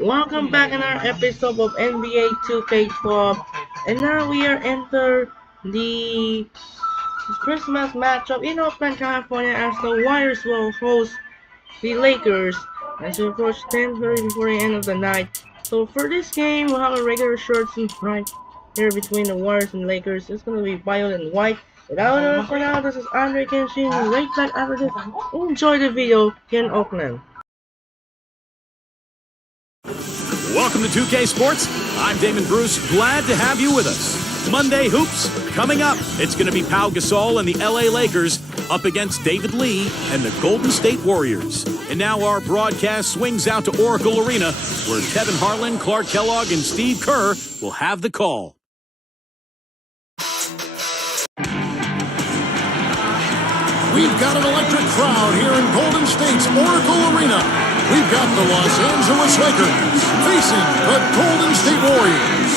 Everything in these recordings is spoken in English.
Welcome back in our episode of NBA 2K12, and now we are enter the Christmas matchup in Oakland, California, as the Warriors will host the Lakers as we approach 10:30 before the end of the night. So for this game, we'll have a regular shirts and right here between the Warriors and Lakers. It's gonna be violet and white. Without for now, this is Andre Kenshin. Right back after this. Enjoy the video here in Oakland. Welcome to 2K Sports. I'm Damon Bruce. Glad to have you with us. Monday Hoops coming up. It's going to be Pau Gasol and the LA Lakers up against David Lee and the Golden State Warriors. And now our broadcast swings out to Oracle Arena, where Kevin Harlan, Clark Kellogg, and Steve Kerr will have the call. We've got an electric crowd here in Golden State's Oracle Arena. We've got the Los Angeles Lakers facing the Golden State Warriors.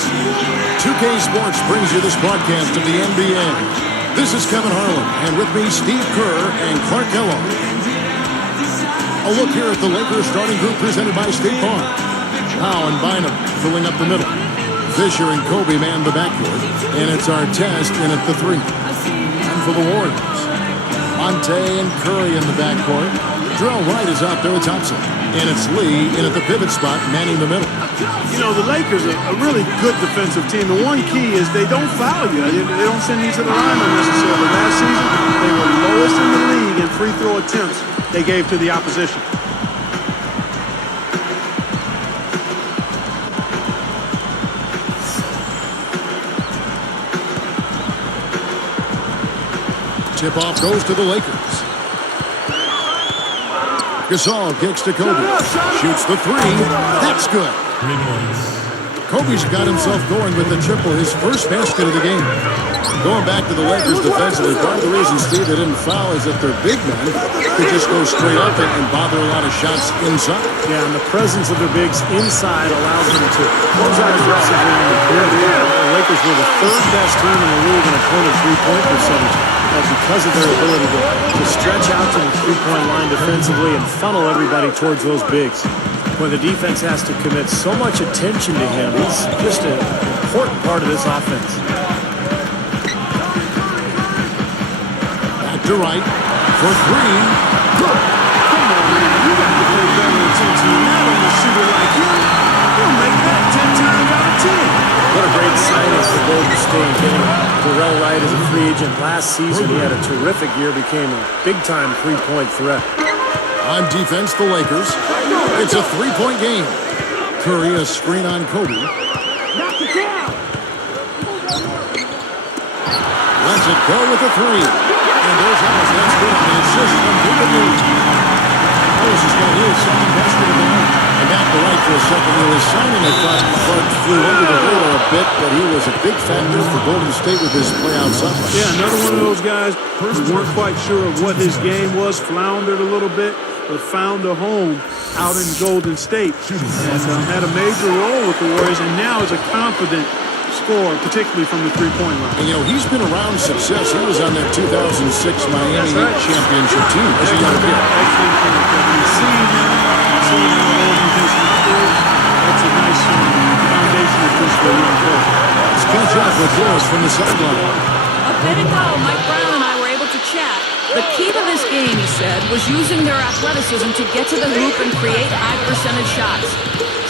2K Sports brings you this broadcast of the NBA. This is Kevin Harlan, and with me, Steve Kerr and Clark Kellogg. A look here at the Lakers starting group presented by State Farm. Howe and Bynum filling up the middle. Fisher and Kobe man the backcourt, and it's Artest in at the three. And for the Warriors, Monte and Curry in the backcourt. Jarrell Wright is out there with Thompson. And it's Lee in at the pivot spot, manning the middle. You know, the Lakers are a really good defensive team. The one key is they don't foul you. They don't send you to the line unnecessarily. Last season, they were lowest in the league in free throw attempts they gave to the opposition. Tip-off goes to the Lakers. Gasol kicks to Kobe. Shoots the three. That's good. Kobe's got himself going with the triple, his first basket of the game. Going back to the Lakers defensively, part of the reason, Steve, they didn't foul is that their big men could just go straight up and bother a lot of shots inside. Yeah, and the presence of their bigs inside allows them to close out aggressively in the period. The Lakers were the third best team in the league in opponent three-point percentage because of their ability to stretch out to the three-point line defensively and funnel everybody towards those bigs. When the defense has to commit so much attention to him, he's just an important part of this offense. Back to Wright for three. Good. Come on, man. You got to pay better attention than that on a shooter like him. He'll make that 10 times out of 10. What a great signing for Golden State. Getting Jarrell Wright as a free agent last season. He had a terrific year, became a big-time three-point threat. On defense, the Lakers. It's a three-point game. Curry a screen on Kobe. Knock it down. Lets it go with the three. And there's Ellis. That's good on the assist from David Lee. Ellis is going to hit his second basket of the night. And back to Wright for a second. He was signing a thought Clark flew under the radar a bit, but he was a big factor for Golden State with his play outside. Yeah, another one of those guys who weren't quite sure of what his game was, floundered a little bit, but found a home out in Golden State and had a major role with the Warriors, and now is a confident scorer, particularly from the three-point line. And, you know, he's been around success. He was on that 2006 Miami Heat championship team as a young kid. Excellent point. You see now the organization operate. That's a nice foundation of this for a young player. Let's catch up with Doris from the sideline. A bit ago, Mike Brown and I were able to chat. The key to this game, he said, was using their athleticism to get to the hoop and create high-percentage shots.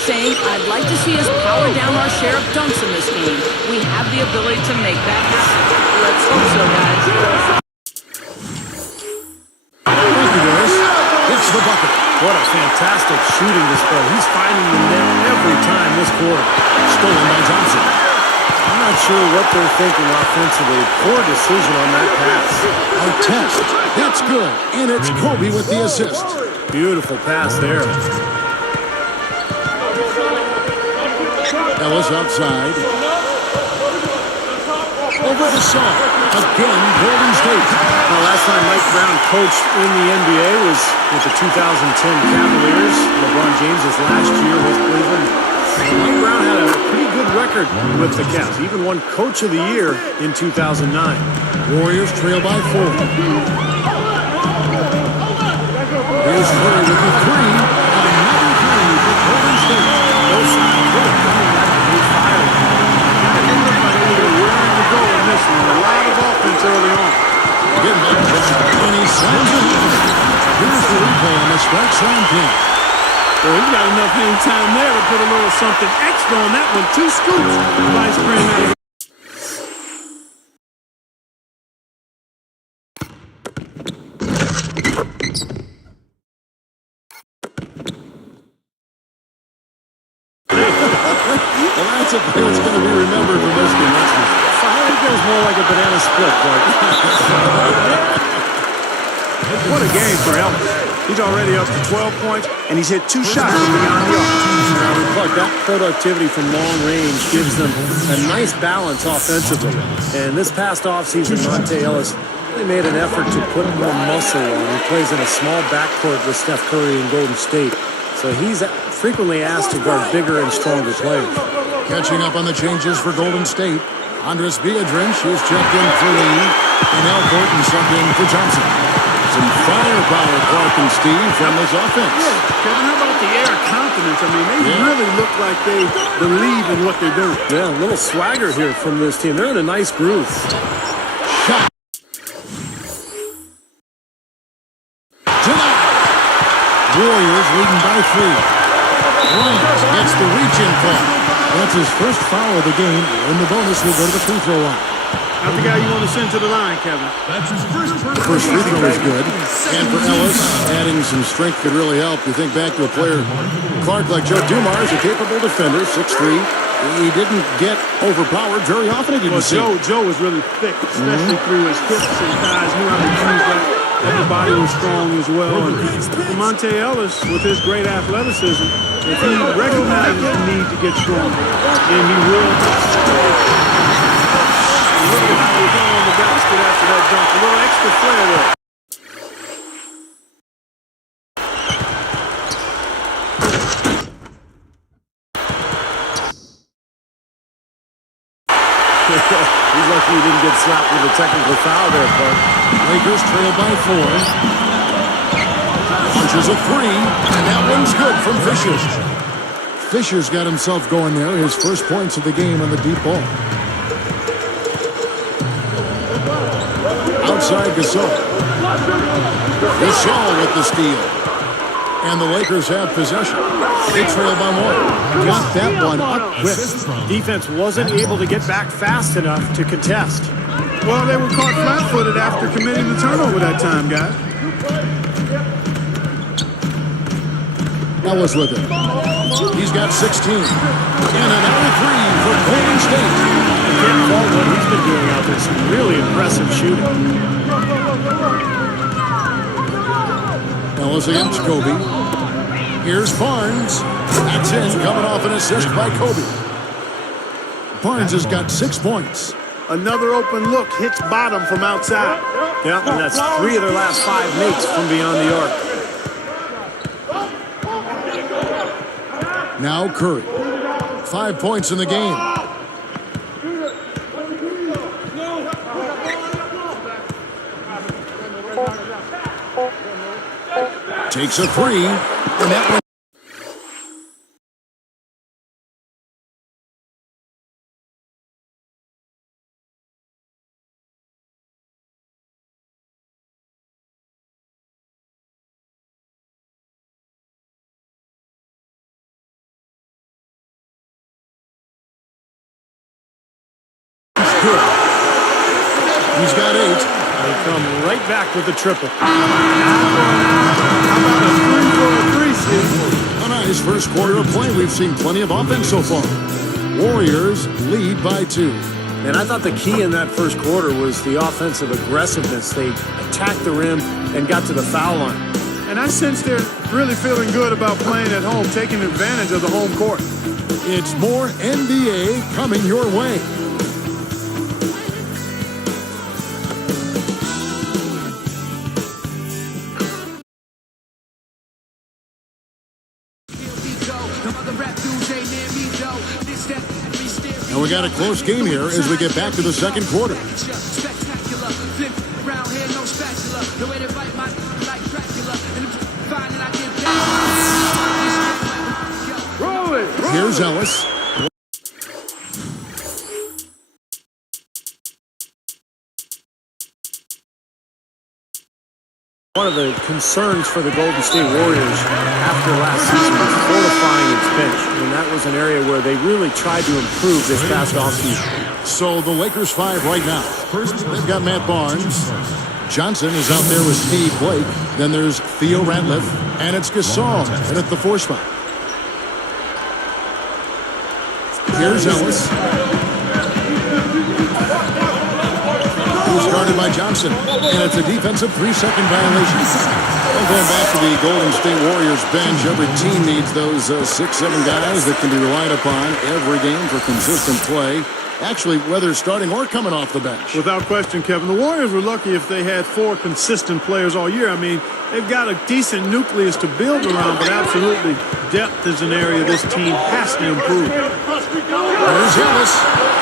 Saying, I'd like to see us power down our share of dunks in this game. We have the ability to make that happen. Let's hope so, guys. Thank you, Doris. Hits the bucket. What a fantastic shooting display. He's finding the net every time this quarter. Stolen by Thompson. I'm not sure what they're thinking offensively. Poor decision on that pass. Artest. That's good. And it's Kobe with the assist. Beautiful pass there. Ellis outside. Over the saw. Again, Golden State. Well, last time Mike Brown coached in the NBA was with the 2010 Cavaliers. LeBron James' last year with Cleveland. Mike Brown had a pretty good record with the Cavs. He even won Coach of the Year in 2009. Warriors trail by 4. Here's Curry with the three. Another three for Golden State. Both sides really coming back to new fire. It looked like they were raring to go in this one. A lot of offense early on. Getting back to and he slams it home. Here's the replay on the strike slam pin. Well, he got enough hang time there to put a little something extra on that one. 2 scoops. Vice President. Well, that's a play that's going to be remembered for this game. That's for sure. So I think it was more like a banana split, Clark. What a game for Ellis. He's already up to 12 points, and he's hit 2 shots from beyond the arc. Clark, that productivity from long range gives them a nice balance offensively. And this past offseason, Monte Ellis really made an effort to put more muscle on. He plays in a small backcourt with Steph Curry and Golden State. So he's frequently asked to guard bigger and stronger players. Catching up on the changes for Golden State. Andres Biedrins is checked in for Lee, and Al Horton subbed in for Thompson. Some firepower, Clark and Steve, from this offense. Kevin, how about the air of confidence? I mean, they really look like they believe in what they're doing. Yeah, a little swagger here from this team. They're in a nice groove. Shot. Denied. Warriors leading by 3. Bryant gets the reach-in call. That's his first foul of the game, and the bonus will go to the free throw line. Not the guy you want to send to the line, Kevin. The first free throw is good. And for Ellis, adding some strength could really help. You think back to a player, Clark, like Joe Dumars, a capable defender, 6'3". He didn't get overpowered very often. He didn't Joe was really thick, especially through his hips and thighs. Knew how to use that. The body was strong as well. And for Monte Ellis, with his great athleticism, if he recognizes the need to get stronger, then he will. Look at how he hung on the basket after that dunk. A little extra flair there. He's lucky he didn't get slapped with a technical foul there, Clark. Lakers trail by 4. Launches a 3, and that one's good from Fisher. Fisher's got himself going there. His first points of the game on the deep ball. Outside Gasol. Gasol with the steal. And the Lakers have possession. They trail by 1. Got that one up quick. Defense wasn't able to get back fast enough to contest. Well, they were caught flat-footed after committing the turnover that time, guys. Ellis with it. He's got 16. And another 3 for Golden State. You can't fault what he's been doing out there. Some really impressive shooting. Ellis against Kobe. Here's Barnes. That's in, coming off an assist by Kobe. Barnes has got 6 points. Another open look, hits bottom from outside. Yeah, and that's 3 of their last 5 makes from beyond the arc. Now Curry. 5 points in the game. Takes a 3, and that one. Good. He's got 8. They come right back with the triple. On his first quarter of play, we've seen plenty of offense so far. Warriors lead by 2. And I thought the key in that first quarter was the offensive aggressiveness. They attacked the rim and got to the foul line. And I sense they're really feeling good about playing at home, taking advantage of the home court. It's more NBA coming your way. And we got a close game here as we get back to the second quarter. Here's Ellis. One of the concerns for the Golden State Warriors after last season was fortifying its bench. And that was an area where they really tried to improve this past offseason. So the Lakers 5 right now. First, they've got Matt Barnes. Johnson is out there with Steve Blake. Then there's Theo Ratliff. And it's Gasol in at the 4 spot. Here's Ellis. Who's guarded by Johnson. And it's a defensive 3-second violation. Well, going back to the Golden State Warriors bench, every team needs those 6-7 guys that can be relied upon every game for consistent play. Actually, whether starting or coming off the bench. Without question, Kevin, the Warriors were lucky if they had 4 consistent players all year. I mean, they've got a decent nucleus to build around, but absolutely, depth is an area this team has to improve. There's Ellis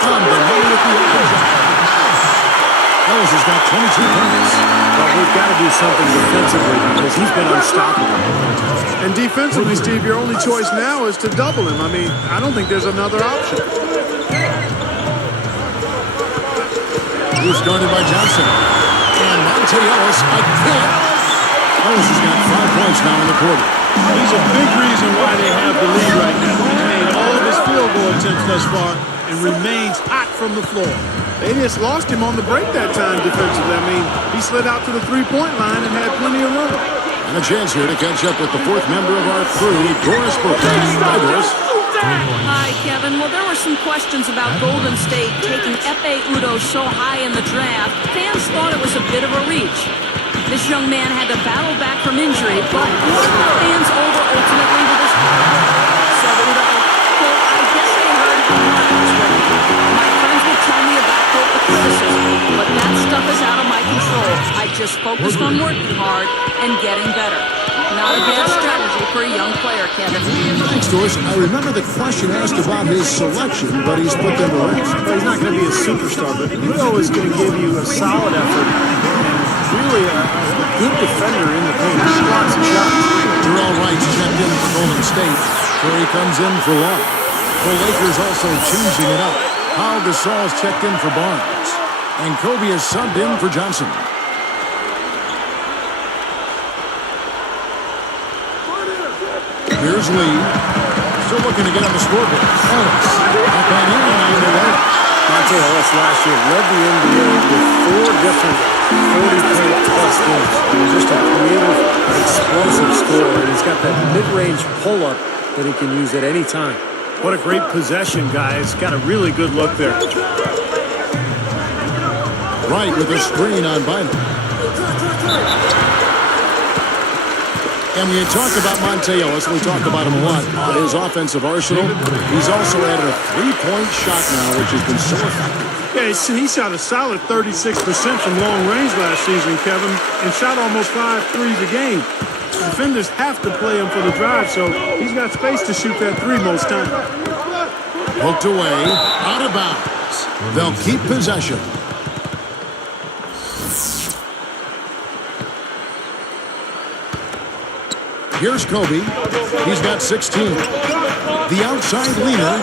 on the money with the open. Ellis has got 22 points. But we've got to do something defensively because he's been unstoppable. And defensively, Steve, your only choice now is to double him. I mean, I don't think there's another option. He's guarded by Johnson. And Monte Ellis again. Ellis has got 5 points now in the quarter. He's a big reason why they have the lead right now. He made all of his field goal attempts thus far and remains hot from the floor. They just lost him on the break that time defensively. I mean, he slid out to the 3-point line and had plenty of room. And a chance here to catch up with the 4th member of our crew, Doris Burke. Hi, Doris. Hi, Kevin. Well, there were some questions about Golden State taking Efe Udoh so high in the draft. Fans thought it was a bit of a reach. This young man had to battle back from injury, but won the fans over ultimately with his hard work. Said Udoh, quote, I guess they heard how hard I was working. My friends would tell me about, quote, the criticism, but that stuff is out of my control. I just focused on working hard and getting better. Not a bad strategy for a young player, Kevin. Thanks, Doris. I remember the question asked about his selection, but he's put them to rest. Well, he's not going to be a superstar, but Udoh is going to give you a solid effort and really a good defender in the paint. He blocks and shots. Terrell Wright's checked in for Golden State. Curry comes in for Long. The Lakers also changing it up. Pau Gasol's checked in for Barnes. And Kobe is subbed in for Johnson. Here's Lee. Still looking to get on the scoreboard. Ellis. Up and in on the way. Monte Ellis last year led the NBA with 4 different 40-point-plus games. He's just a creative, explosive scorer, and he's got that mid-range pull-up that he can use at any time. What a great possession, guys. Got a really good look there. Right with a screen on Bynum. And when you talk about Monte Ellis, we talk about him a lot on his offensive arsenal. He's also added a 3-point shot now, which has been so effective. Yeah, he shot a solid 36% from long range last season, Kevin, and shot almost 5 threes a game. Defenders have to play him for the drive, so he's got space to shoot that 3 most times. Hooked away, out of bounds. They'll keep possession. Here's Kobe. He's got 16. The outside leaner.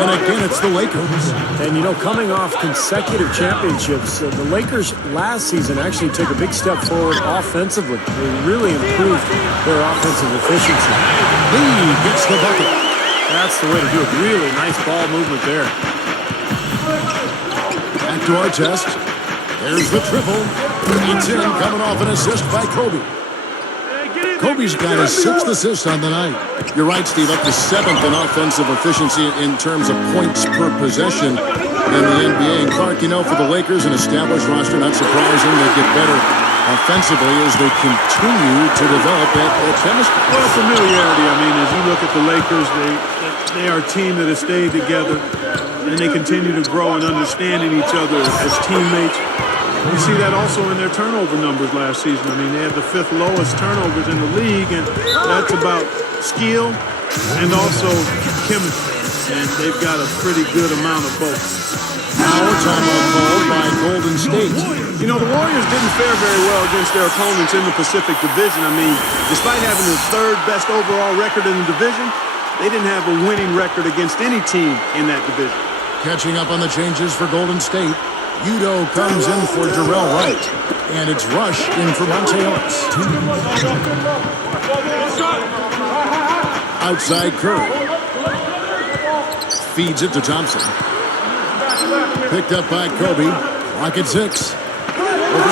And again, it's the Lakers. And, you know, coming off consecutive championships, the Lakers last season actually took a big step forward offensively. They really improved their offensive efficiency. Lee gets the bucket. That's the way to do it. Really nice ball movement there. Back to our test. There's the triple. It's in, coming off an assist by Kobe. Kobe's got his 6th assist on the night. You're right, Steve, up to 7th in offensive efficiency in terms of points per possession in the NBA. And Clark, you know, for the Lakers, an established roster, not surprising, they get better offensively as they continue to develop that chemistry. Well, familiarity. I mean, as you look at the Lakers, they are a team that has stayed together, and they continue to grow and understanding each other as teammates. You see that also in their turnover numbers last season. I mean, they had the 5th lowest turnovers in the league, and that's about skill and also chemistry. And they've got a pretty good amount of both. Now a timeout called by Golden State. You know, the Warriors didn't fare very well against their opponents in the Pacific Division. I mean, despite having the 3rd best overall record in the division, they didn't have a winning record against any team in that division. Catching up on the changes for Golden State. Udo comes in for Jarrell Wright. And it's Rush in for Monte Ellis. Outside Curry. Feeds it to Thompson. Picked up by Kobe. Clock at 6. Over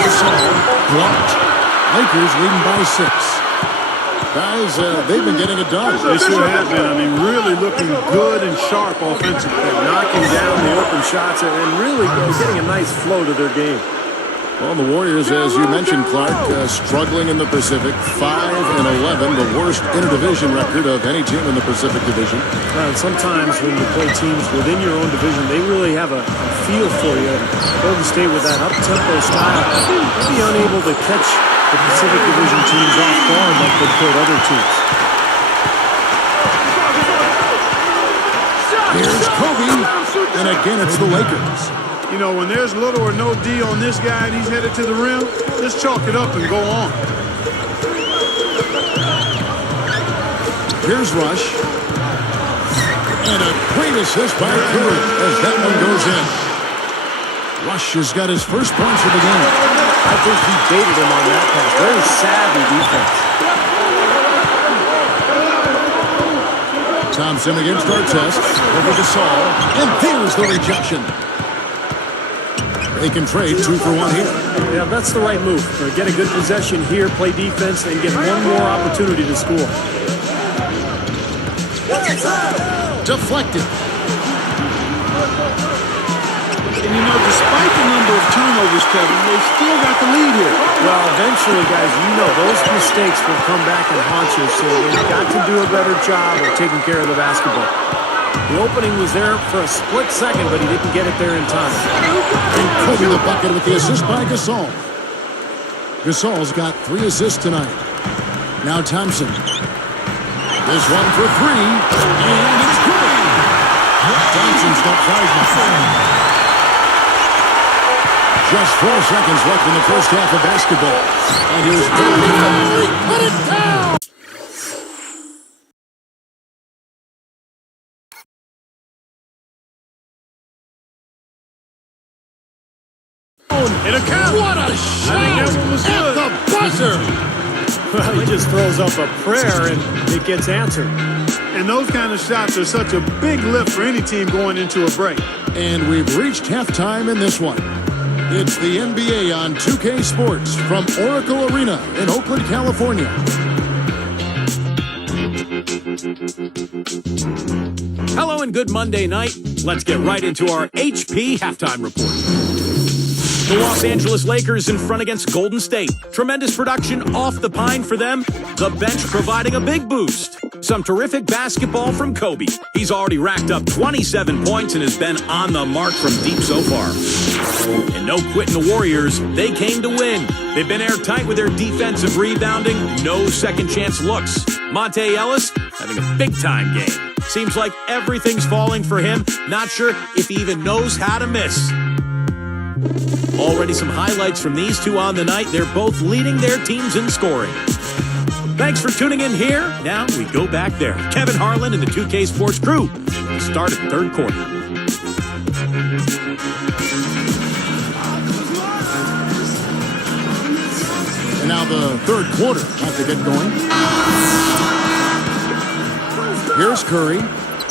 to Saul. Blocked. Lakers leading by 6. Guys, they've been getting it done. They sure have been. I mean, really looking good and sharp offensively. Knocking down the open shots and really getting a nice flow to their game. Well, the Warriors, as you mentioned, Clark, struggling in the Pacific, 5-11, the worst interdivision record of any team in the Pacific Division. Well, sometimes when you play teams within your own division, they really have a feel for you. Golden State with that up-tempo style, maybe unable to catch the Pacific Division teams off guard like they could other teams. Here's Kobe, and again it's the Lakers. You know, when there's little or no D on this guy and he's headed to the rim, just chalk it up and go on. Here's Rush. And a great assist by Curry as that one goes in. Rush has got his first points of the game. I think he baited him on that pass. Very savvy defense. Thompson against Artest. Over to Saul. And there's the rejection. They can trade 2 for 1 here. Yeah, that's the right move. Get a good possession here, play defense, and get one more opportunity to score. Deflected. And you know, despite the number of turnovers, Kevin, they still got the lead here. Well, eventually, guys, you know those mistakes will come back and haunt you, so they've got to do a better job of taking care of the basketball. The opening was there for a split second, but he didn't get it there in time. And Kobe the bucket with the assist by Gasol. Gasol's got 3 assists tonight. Now Thompson. This one for 3, and it's good. Thompson's got 5 now. Just 4 seconds left in the first half of basketball. And here's Kobe. Put it down! It'll count. What a shot! At the buzzer! Well, he just throws up a prayer, and it gets answered. And those kind of shots are such a big lift for any team going into a break. And we've reached halftime in this one. It's the NBA on 2K Sports from Oracle Arena in Oakland, California. Hello and good Monday night. Let's get right into our HP halftime report. The Los Angeles Lakers in front against Golden State. Tremendous production off the pine for them. The bench providing a big boost. Some terrific basketball from Kobe. He's already racked up 27 points and has been on the mark from deep so far. And no quitting the Warriors. They came to win. They've been airtight with their defensive rebounding. No second chance looks. Monte Ellis having a big-time game. Seems like everything's falling for him. Not sure if he even knows how to miss. Already some highlights from these two on the night. They're both leading their teams in scoring. Thanks for tuning in here. Now we go back there. Kevin Harlan and the 2K Sports crew. We start at third quarter. And now the third quarter about to get going. Here's Curry.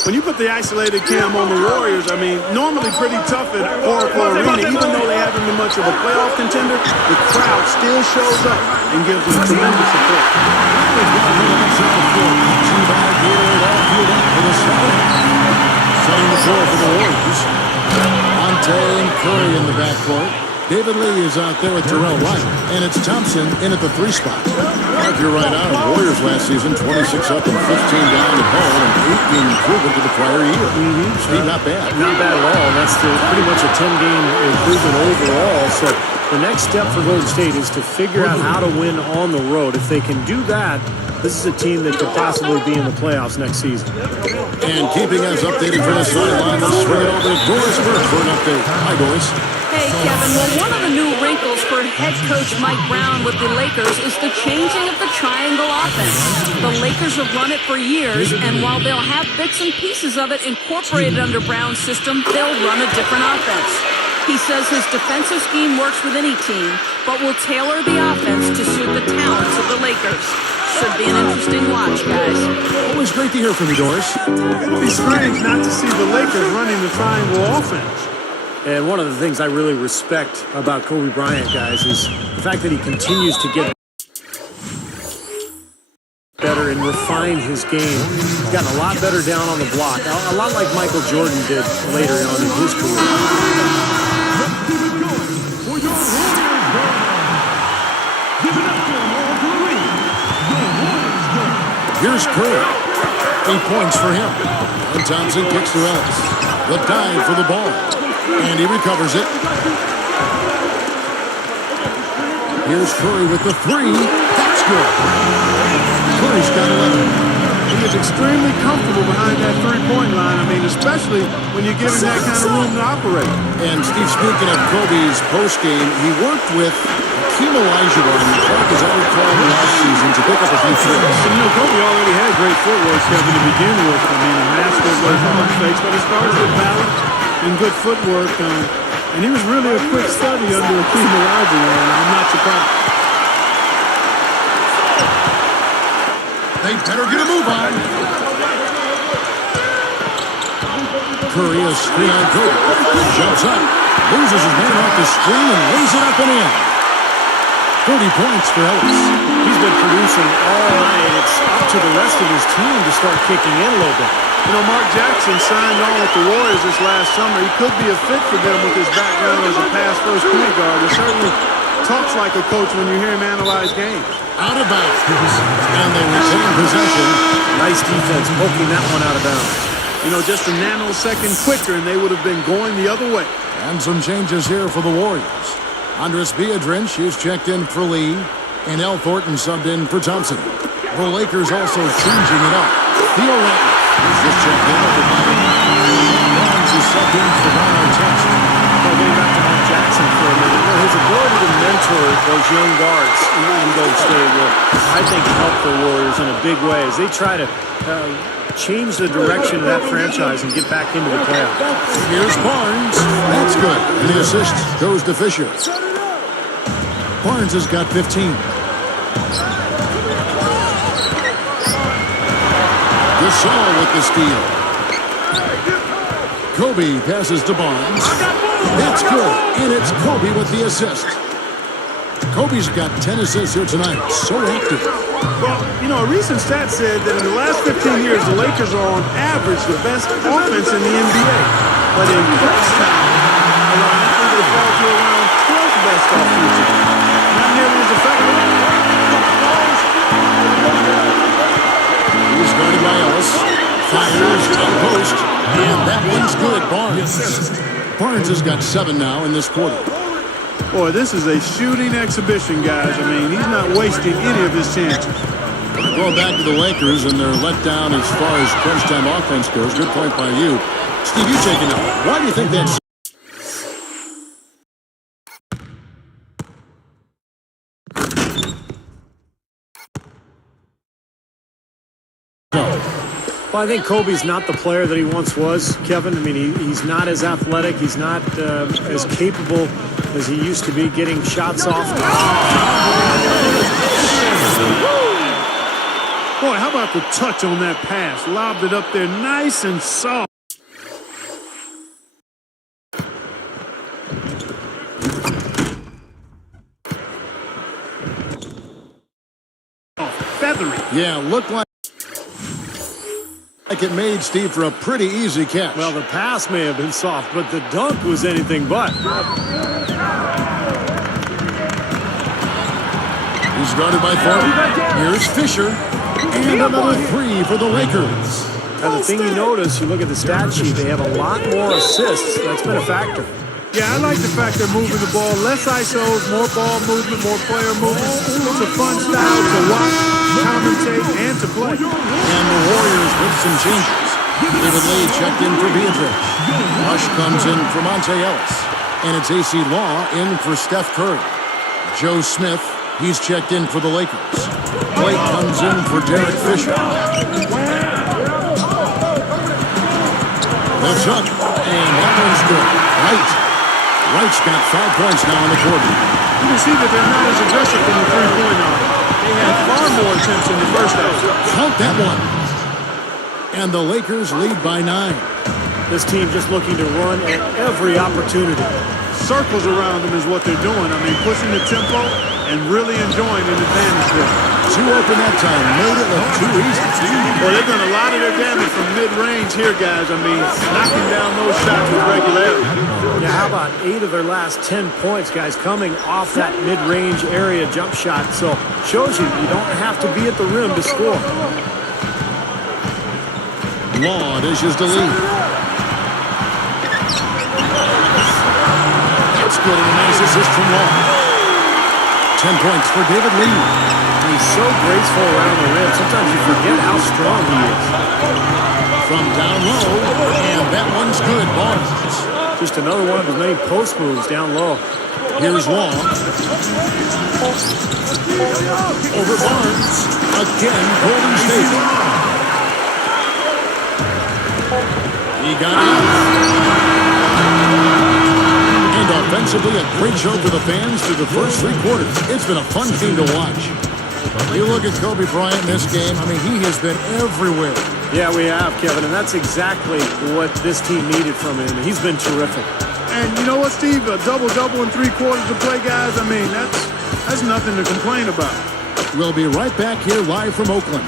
When you put the isolated cam on the Warriors, I mean, normally pretty tough at Oracle Arena, even though they haven't been much of a playoff contender, the crowd still shows up and gives them tremendous support. Setting the floor for the Warriors. Monte and Curry in the backcourt. David Lee is out there with Jarrell Wright, and it's Thompson in at the 3 spot. Mark, you're right on. Warriors last season, 26 up and 15 down at home, and 8 improvement to the prior year. Speed not bad. Not bad at all. That's pretty much a 10-game improvement overall. So the next step for Golden State is to figure out how to win on the road. If they can do that, this is a team that could possibly be in the playoffs next season. And keeping us updated from the sideline, let's swing it over to Doris Burke for an update. Hi, Doris. Hey, Kevin. Well, one of the new wrinkles for head coach Mike Brown with the Lakers is the changing of the triangle offense. The Lakers have run it for years, and while they'll have bits and pieces of it incorporated under Brown's system, they'll run a different offense. He says his defensive scheme works with any team, but will tailor the offense to suit the talents of the Lakers. Should be an interesting watch, guys. Always great to hear from you, Doris. It'll be strange not to see the Lakers running the triangle offense. And one of the things I really respect about Kobe Bryant, guys, is the fact that he continues to get better and refine his game. He's gotten a lot better down on the block, a lot like Michael Jordan did later on in his career. Here's Curry. 8 points for him. And Thompson kicks to Ellis. The dive for the ball. And he recovers it. Here's Curry with the three. That's good. Curry's got 11. He is extremely comfortable behind that three-point line. I mean, especially when you give him that kind of room to operate. And Steve, speaking of Kobe's postgame, he worked with Hakeem Olajuwon, Clark, as I recall, last season to pick up a few threes. And, you know, Kobe already had great footwork, Kevin, to begin with. I mean, a master of those mistakes, but it started with balance and good footwork. And he was really a quick study under Hakeem Olajuwon. I'm not surprised. They better get a move on. Curry, a screen on Kobe. Jumps up, loses his man off the screen, and lays it up and in. 30 points for Ellis. He's been producing all night. It's up to the rest of his team to start kicking in a little bit. You know, Mark Jackson signed on with the Warriors this last summer. He could be a fit for them with his background as a pass-first point guard. He certainly talks like a coach when you hear him analyze games. Out of bounds. And they retain possession. Nice defense, poking that one out of bounds. You know, just a nanosecond quicker, and they would have been going the other way. And some changes here for the Warriors. Andres Biedrins is checked in for Lee, and Al Thornton subbed in for Thompson. The Lakers also changing it up. Theo Ratliff is just checked in for Miami. Barnes is subbed in for Ron Artest. Well, getting back to Mark Jackson for a minute, his ability to mentor those young guards in Golden State will, I think, help the Warriors in a big way as they try to change the direction of that franchise and get back into the playoffs. Here's Barnes. That's good. And the assist goes to Fisher. Barnes has got 15. Gasol with the steal. Kobe passes to Barnes. That's good. And it's Kobe with the assist. Kobe's got 10 assists here tonight. So active. Well, you know, a recent stat said that in the last 15 years, the Lakers are on average the best offense in the NBA. But in clutch time, I think they fall to around 12th best offense. Not nearly as effective. He's guarded by Ellis. Fires top post. And that one's good. Barnes. Barnes has got 7 now in this quarter. Boy, this is a shooting exhibition, guys. I mean, he's not wasting any of his chances. Well, back to the Lakers, and they're let down as far as crunch time offense goes. Good point by you. Steve, you take it now. Why do you think that's... Well, I think Kobe's not the player that he once was, Kevin. I mean, he's not as athletic. He's not as capable as he used to be getting shots off. Boy, how about the touch on that pass? Lobbed it up there nice and soft. Feathery. Yeah, looked like it made Steve for a pretty easy catch. Well, the pass may have been soft, but the dunk was anything but. He's guarded by Thornton. Here's Fisher. And another three for the Lakers. And the thing you notice, you look at the stat sheet, they have a lot more assists. That's been a factor. Yeah, I like the fact they're moving the ball. Less ISOs, more ball movement, more player movement. It's a fun style to watch, commentate, and to play. And the Warriors with some changes. David Lee checked in for Biedrins. Rush comes in for Monte Ellis. And it's AC Law in for Steph Curry. Joe Smith, he's checked in for the Lakers. Blake comes in for Derek Fisher. Left shot, and that one's good. Wright's got 5 points now in the quarter. You can see that they're not as aggressive from the three-point line. They had far more attempts in the first half. Count that one. And the Lakers lead by 9. This team just looking to run at every opportunity. Circles around them is what they're doing. I mean, pushing the tempo and really enjoying an advantage there. Too open that time. Made it look too easy. Well, they've done a lot of their damage from mid-range here, guys. I mean, knocking down those shots with regularity. Yeah, how about 8 of their last 10 points, guys, coming off that mid-range area jump shot. So, shows you don't have to be at the rim to score. Law dishes to Lee. That's good, and a nice assist from Law. 10 points for David Lee. He's so graceful around the rim. Sometimes you forget how strong he is. From down low, and that one's good. Barnes. Just another one of his many post moves down low. Here's Law. Over Barnes. Again, Golden State. He got it. And offensively, a great show for the fans through the first 3 quarters. It's been a fun game to watch. You look at Kobe Bryant in this game, I mean, he has been everywhere. Yeah, we have, Kevin, and that's exactly what this team needed from him. He's been terrific. And you know what, Steve? A double-double in 3 quarters of play, guys. I mean, that's nothing to complain about. We'll be right back here live from Oakland.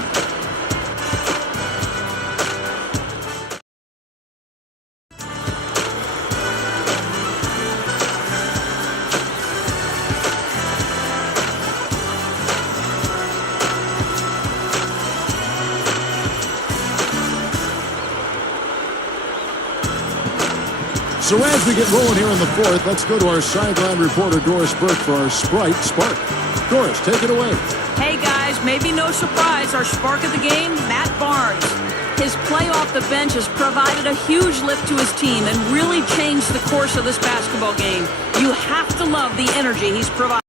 So as we get rolling here in the 4th, let's go to our sideline reporter, Doris Burke, for our Sprite Spark. Doris, take it away. Hey guys, maybe no surprise, our spark of the game, Matt Barnes. His play off the bench has provided a huge lift to his team and really changed the course of this basketball game. You have to love the energy he's provided.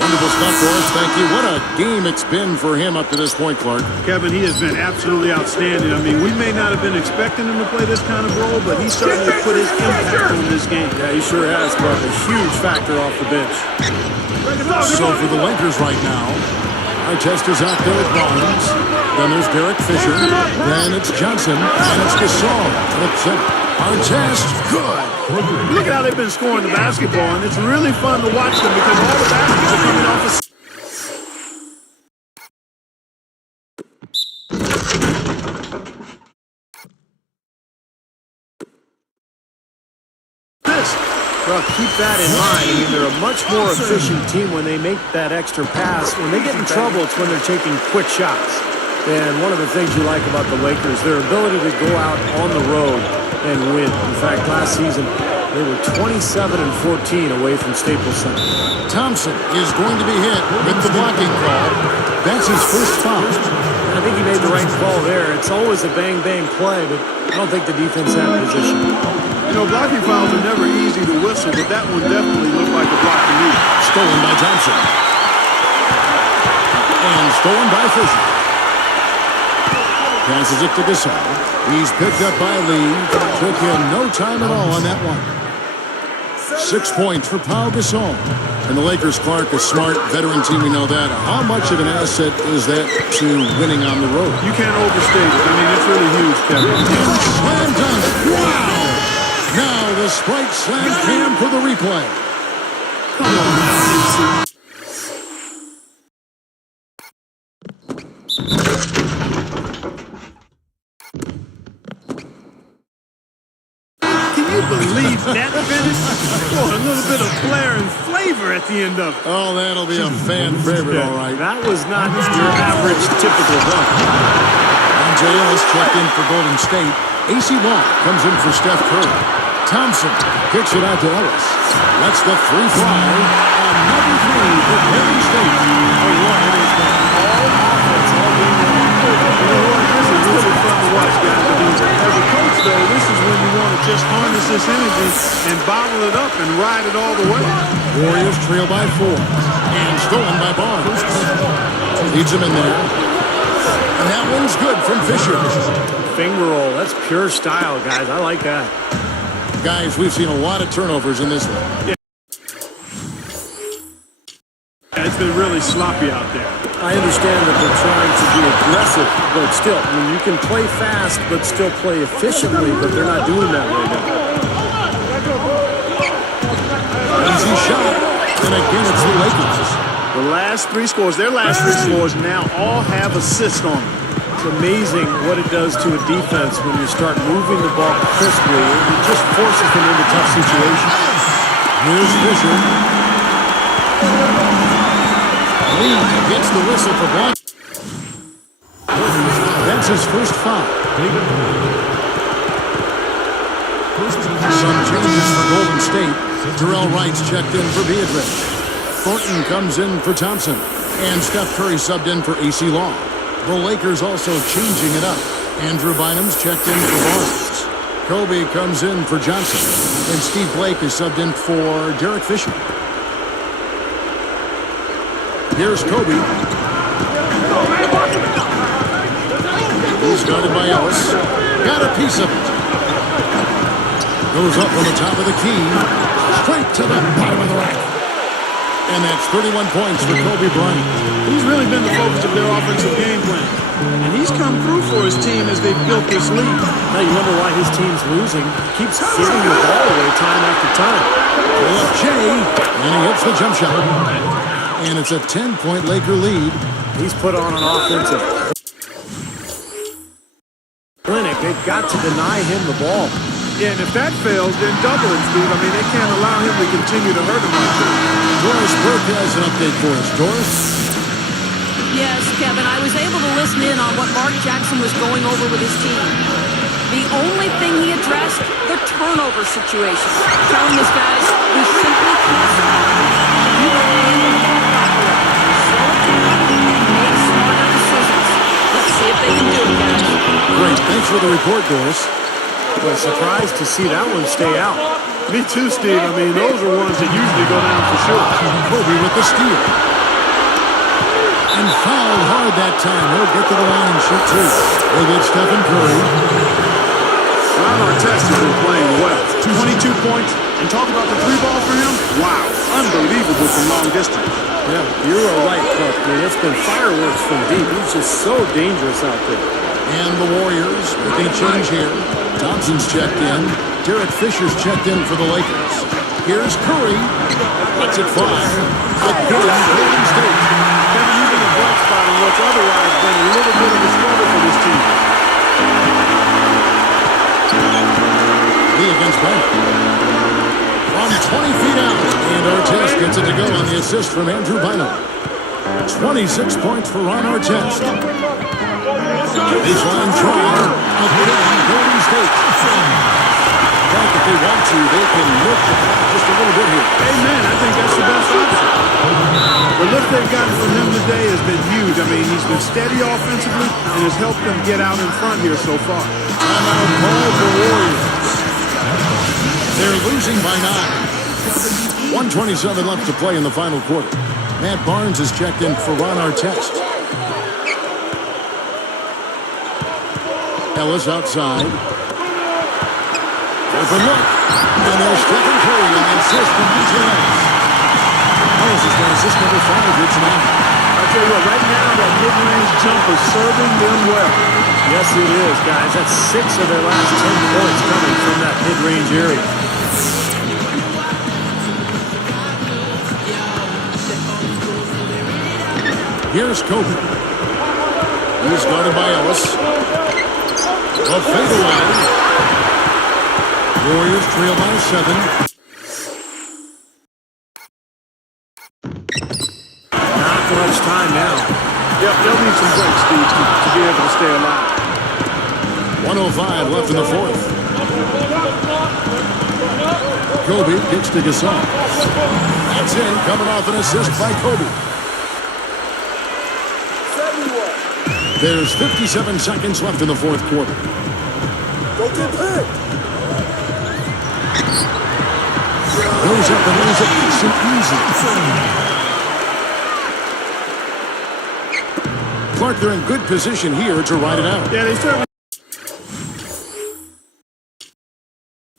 Wonderful stuff, Doris. Thank you. What a game it's been for him up to this point, Clark. Kevin, he has been absolutely outstanding. I mean, we may not have been expecting him to play this kind of role, but he certainly put his impact on this game. Yeah, he sure has, but a huge factor off the bench. So for the Lakers right now, Artest is out there at Barnes. Then there's Derek Fisher. Then it's Johnson. And it's Gasol. And it's Artest. Good. Look at how they've been scoring the basketball, and it's really fun to watch them because all the baskets are coming off of... Well, keep that in mind. I mean, they're a much more efficient team when they make that extra pass. When they get in trouble, it's when they're taking quick shots. And one of the things you like about the Lakers, their ability to go out on the road and win. In fact, last season, they were 27-14 away from Staples Center. Thompson is going to be hit with the blocking call. That's his first foul. And I think he made the right call there. It's always a bang-bang play, but I don't think the defense had position. You know, blocking fouls are never easy to whistle, but that one definitely looked like a block to me. Stolen by Thompson. And stolen by Fisher. Passes it to Gasol. He's picked up by Lee. Took him no time at all on that one. 6 points for Pau Gasol. And the Lakers, Clark, a smart veteran team, we know that. How much of an asset is that to winning on the road? You can't overstate it. I mean, it's really huge, Kevin. Slam dunk. Wow! Now the Sprite Slam cam for the replay. Come on now. Can you believe that finish? Oh, a little bit of flair and flavor at the end of it. Oh, that'll be a fan favorite, all right. That was not your average typical dunk. J. Ellis checked in for Golden State. AC Long comes in for Steph Curry. Thompson kicks it out to Ellis. Lets the three fly. Another three for Golden State. Oh, wow, it has been all offense all game long. You know what? This is really fun to watch, guys. I mean, as a coach, though, this is when you want to just harness this energy and bottle it up and ride it all the way. Warriors trail by 4. And stolen by Barnes. Leads him in there. And that one's good from Fisher. Finger roll. That's pure style, guys. I like that. Guys, we've seen a lot of turnovers in this one. Yeah, it's been really sloppy out there. I understand that they're trying to be aggressive, but still, I mean, you can play fast, but still play efficiently, but they're not doing that right now. Easy shot. And again, it's the Lakers. The last 3 scores, their last 3 scores now all have assists on them. It's amazing what it does to a defense when you start moving the ball crisply. It just forces them into tough situations. Here's Fisher. Lee gets the whistle for block. That's his first foul. Some changes for Golden State. Terrell Wright's checked in for Beatrice. Thornton comes in for Thompson. And Steph Curry subbed in for AC Long. The Lakers also changing it up. Andrew Bynum's checked in for Barnes. Kobe comes in for Johnson. And Steve Blake is subbed in for Derek Fisher. Here's Kobe. He's guarded by Ellis. Got a piece of it. Goes up on the top of the key. Straight to the bottom of the rack. And that's 31 points for Kobe Bryant. He's really been the focus of their offensive game plan. And he's come through for his team as they've built this lead. Now you wonder why his team's losing. He keeps giving the ball away time after time. Pull up Jay. And he hits the jump shot. And it's a 10-point Laker lead. He's put on an offensive clinic. They've got to deny him the ball. Yeah, and if that fails, then double him, Steve. I mean, they can't allow him to continue to hurt him like this. Doris Burke has an update for us. Doris? Yes, Kevin, I was able to listen in on what Mark Jackson was going over with his team. The only thing he addressed, the turnover situation. Telling his guys, we simply can't stop. You don't handle the ball properly. Slow it down and make smarter decisions. Let's see if they can do it, guys. Great. Thanks for the report, Doris. Well, surprised to see that one stay out. Me too, Steve. I mean, those are ones that usually go down for sure. Kobe with the steal. And fouled hard that time. He'll get to the line and shoot 2. We'll get Stephen Curry. Ron Artest has been playing well. 22 points. And talk about the 3-ball for him. Wow. Unbelievable from long distance. Yeah, you are right, Clark. I mean, it's been fireworks from deep. He's just so dangerous out there. And the Warriors making a change here. Thompson's checked in. Derek Fisher's checked in for the Lakers. Here's Curry. Lets it fly. Again, Golden State. Kevin, you've been a bright spot in what's otherwise been a little bit of a struggle for this team. Lee against Bynum. From 20 feet out. And Artest gets it to go on the assist from Andrew Bynum. 26 points for Ron Artest. Baseline try. Again, Golden State. In fact, if they want to, they can lift the clock just a little bit here. Amen. I think that's the best option. The lift they've gotten from him today has been huge. I mean, he's been steady offensively and has helped them get out in front here so far. Timeout call for Warriors. They're losing by 9. 1:27 left to play in the final quarter. Matt Barnes is checked in for Ron Artest. Ellis outside. Open look. And there's Stephen Curry on the assist from DJ Ellis. Ellis has got assist number 5 here tonight. I tell you what, right now that mid-range jump is serving them well. Yes, it is, guys. That's 6 of their last 10 points coming from that mid-range area. Here's Kobe. He's guarded by Ellis. A fadeaway. Warriors trail by 7. Not much time now. Yep, they'll need some breaks, Steve, to be able to stay alive. 1:05 left in the fourth. Kobe kicks to Gasol. That's in, coming off an assist by Kobe. There's 57 seconds left in the fourth quarter. Don't get hurt. Goes up and lays it nice and easy. Clark, they're in good position here to ride it out. Yeah, they certainly.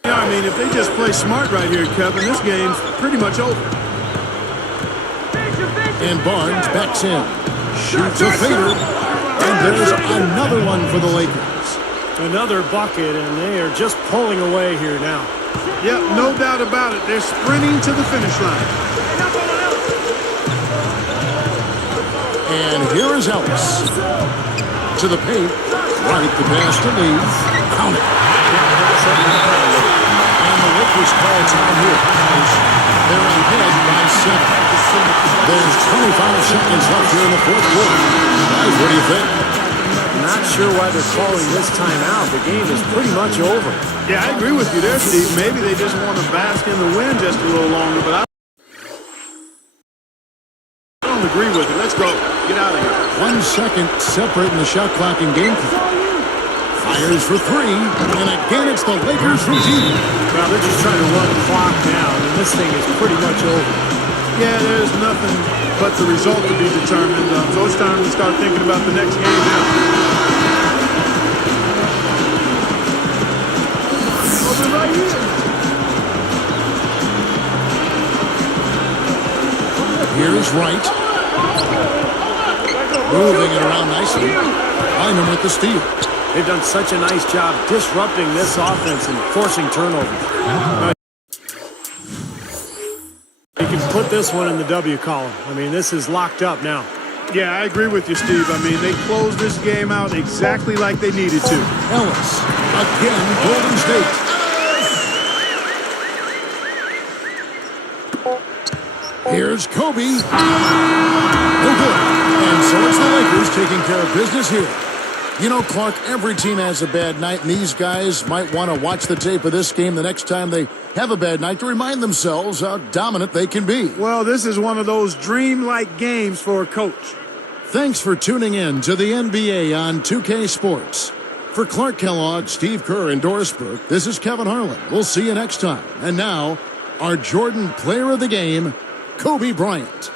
Yeah, I mean, if they just play smart right here, Kevin, this game's pretty much over. And Barnes backs in. Shoots a fader. And there's another one for the Lakers. Another bucket, and they are just pulling away here now. Yep, no doubt about it. They're sprinting to the finish line. And here is Ellis. To the paint. Right, the pass to Lee. Count it. And the Lakers call time here. They're ahead by 7. There's 25 seconds left here in the fourth quarter. Guys, what do you think? Not sure why they're calling this timeout. The game is pretty much over. Yeah, I agree with you there, Steve. Maybe they just want to bask in the wind just a little longer, but I don't agree with it. Let's go. Get out of here. 1 second separating the shot clock and game clock. Fires for 3, and again it's the Lakers from deep. Well, they're just trying to run the clock down, and this thing is pretty much over. Yeah, there's nothing but the result to be determined. So it's time to start thinking about the next game now. Over right here. Here's Wright. Moving it around nicely. Lyman with the steal. They've done such a nice job disrupting this offense and forcing turnovers. You can put this one in the W column. I mean, this is locked up now. Yeah, I agree with you, Steve. I mean, they closed this game out exactly like they needed to. Ellis. Again, Golden State. Here's Kobe. No good. And so it's the Lakers taking care of business here. You know, Clark, every team has a bad night, and these guys might want to watch the tape of this game the next time they have a bad night to remind themselves how dominant they can be. Well, this is one of those dreamlike games for a coach. Thanks for tuning in to the NBA on 2K Sports. For Clark Kellogg, Steve Kerr, and Doris Burke, this is Kevin Harlan. We'll see you next time. And now, our Jordan Player of the Game, Kobe Bryant.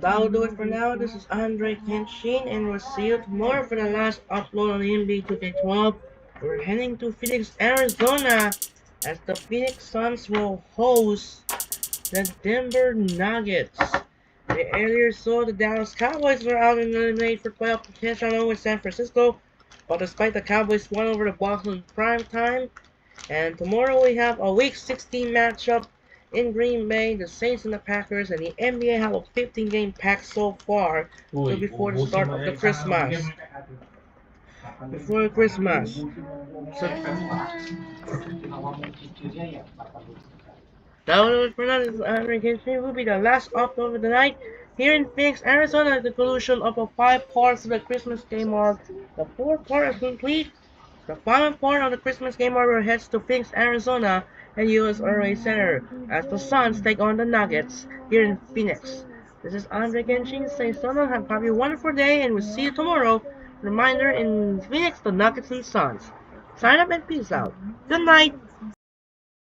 That'll do it for now. This is Andre Kenshin, and we'll see you tomorrow for the last upload on the NBA 2K12. We're heading to Phoenix, Arizona, as the Phoenix Suns will host the Denver Nuggets. We earlier saw the Dallas Cowboys were out and eliminated for playoff contention with San Francisco, but despite the Cowboys won over the Bucks in prime time. And tomorrow we have a Week 16 matchup in Green Bay, the Saints and the Packers, and the NBA have a 15-game pack so far before the start of the Christmas. Before Christmas. So, that was for now. This is Andre Kenshin. Will be the last upload of the night here in Phoenix, Arizona. The conclusion of the 5 parts of the Christmas game are the 4th part is complete. The final part of the Christmas game order heads to Phoenix, Arizona and US Array Center as the Suns take on the Nuggets here in Phoenix. This is Andre Kenshin saying so long, have a wonderful day, and we'll see you tomorrow. Reminder in Phoenix, the Nuggets and Suns. Sign up and peace out. Good night.